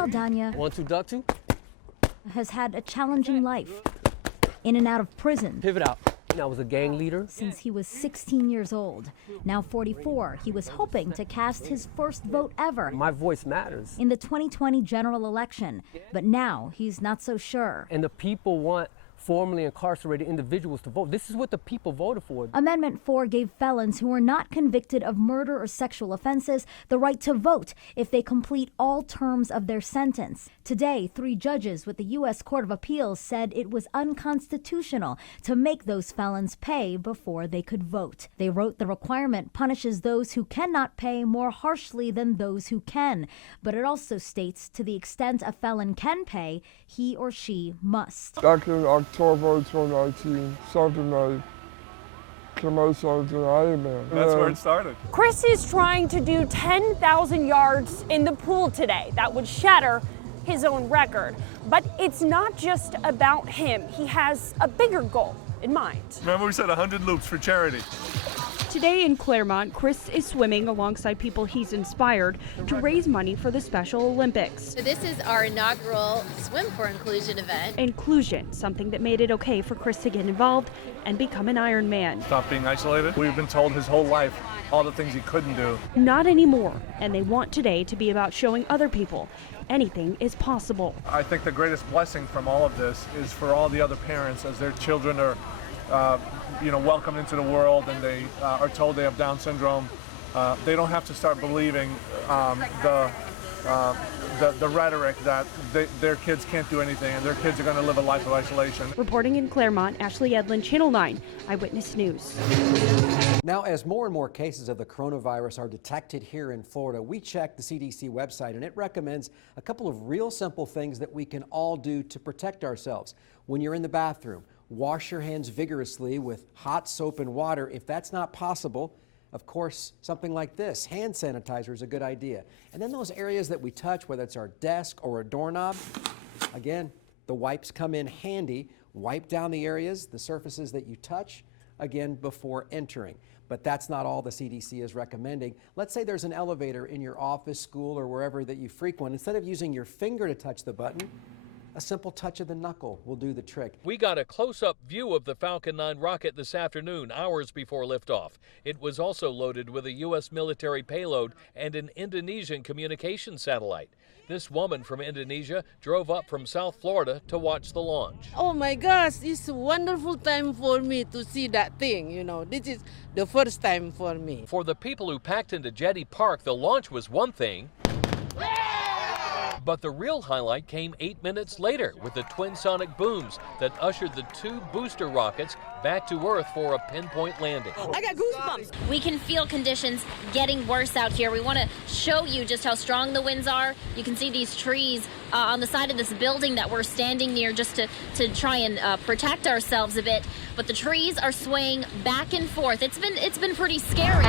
Saldana 1, 2, duck 2. has had a challenging life, in and out of prison. Pivot out. I was a gang leader Since he was 16 years old. Now 44, he was hoping to cast his first vote ever My voice matters. in the 2020 general election. But now he's not so sure. And the people want formerly incarcerated individuals to vote. This is what the people voted for. Amendment 4 gave felons who were not convicted of murder or sexual offenses the right to vote if they complete all terms of their sentence. Today, 3 judges with the U.S. Court of Appeals said it was unconstitutional to make those felons pay before they could vote. They wrote the requirement punishes those who cannot pay more harshly than those who can. But it also states to the extent a felon can pay, he or she must. Back in October 2019, something commercial to Iron Man. That's where it started. Chris is trying to do 10,000 yards in the pool today. That would shatter his own record. But it's not just about him. He has a bigger goal in mind. Remember we said 100 loops for charity. Today in Claremont, Chris is swimming alongside people he's inspired to raise money for the Special Olympics. So this is our inaugural Swim for Inclusion event. Inclusion, something that made it okay for Chris to get involved and become an Ironman. Stop being isolated. We've been told his whole life all the things he couldn't do. Not anymore, and they want today to be about showing other people anything is possible. I think the greatest blessing from all of this is for all the other parents as their children are welcomed into the world and they are told they have Down syndrome. They don't have to start believing the rhetoric that their kids can't do anything and their kids are going to live a life of isolation. Reporting in Claremont, Ashley Edlin, Channel 9, Eyewitness News. Now, as more and more cases of the coronavirus are detected here in Florida, we checked the CDC website and it recommends a couple of real simple things that we can all do to protect ourselves. When you're in the bathroom, wash your hands vigorously with hot soap and water. If that's not possible, of course, something like this, hand sanitizer is a good idea. And then those areas that we touch, whether it's our desk or a doorknob, again, the wipes come in handy. Wipe down the areas, the surfaces that you touch, again, before entering. But that's not all the CDC is recommending. Let's say there's an elevator in your office, school, or wherever that you frequent. Instead of using your finger to touch the button, a simple touch of the knuckle will do the trick. We got a close-up view of the Falcon 9 rocket this afternoon, hours before liftoff. It was also loaded with a U.S. military payload and an Indonesian communication satellite. This woman from Indonesia drove up from South Florida to watch the launch. Oh my gosh, it's a wonderful time for me to see that thing. This is the first time for me. For the people who packed into Jetty Park, the launch was one thing. But the real highlight came 8 minutes later with the twin sonic booms that ushered the 2 booster rockets back to Earth for a pinpoint landing. I got goosebumps. We can feel conditions getting worse out here. We want to show you just how strong the winds are. You can see these trees on the side of this building that we're standing near just to try and protect ourselves a bit. But the trees are swaying back and forth. It's been pretty scary.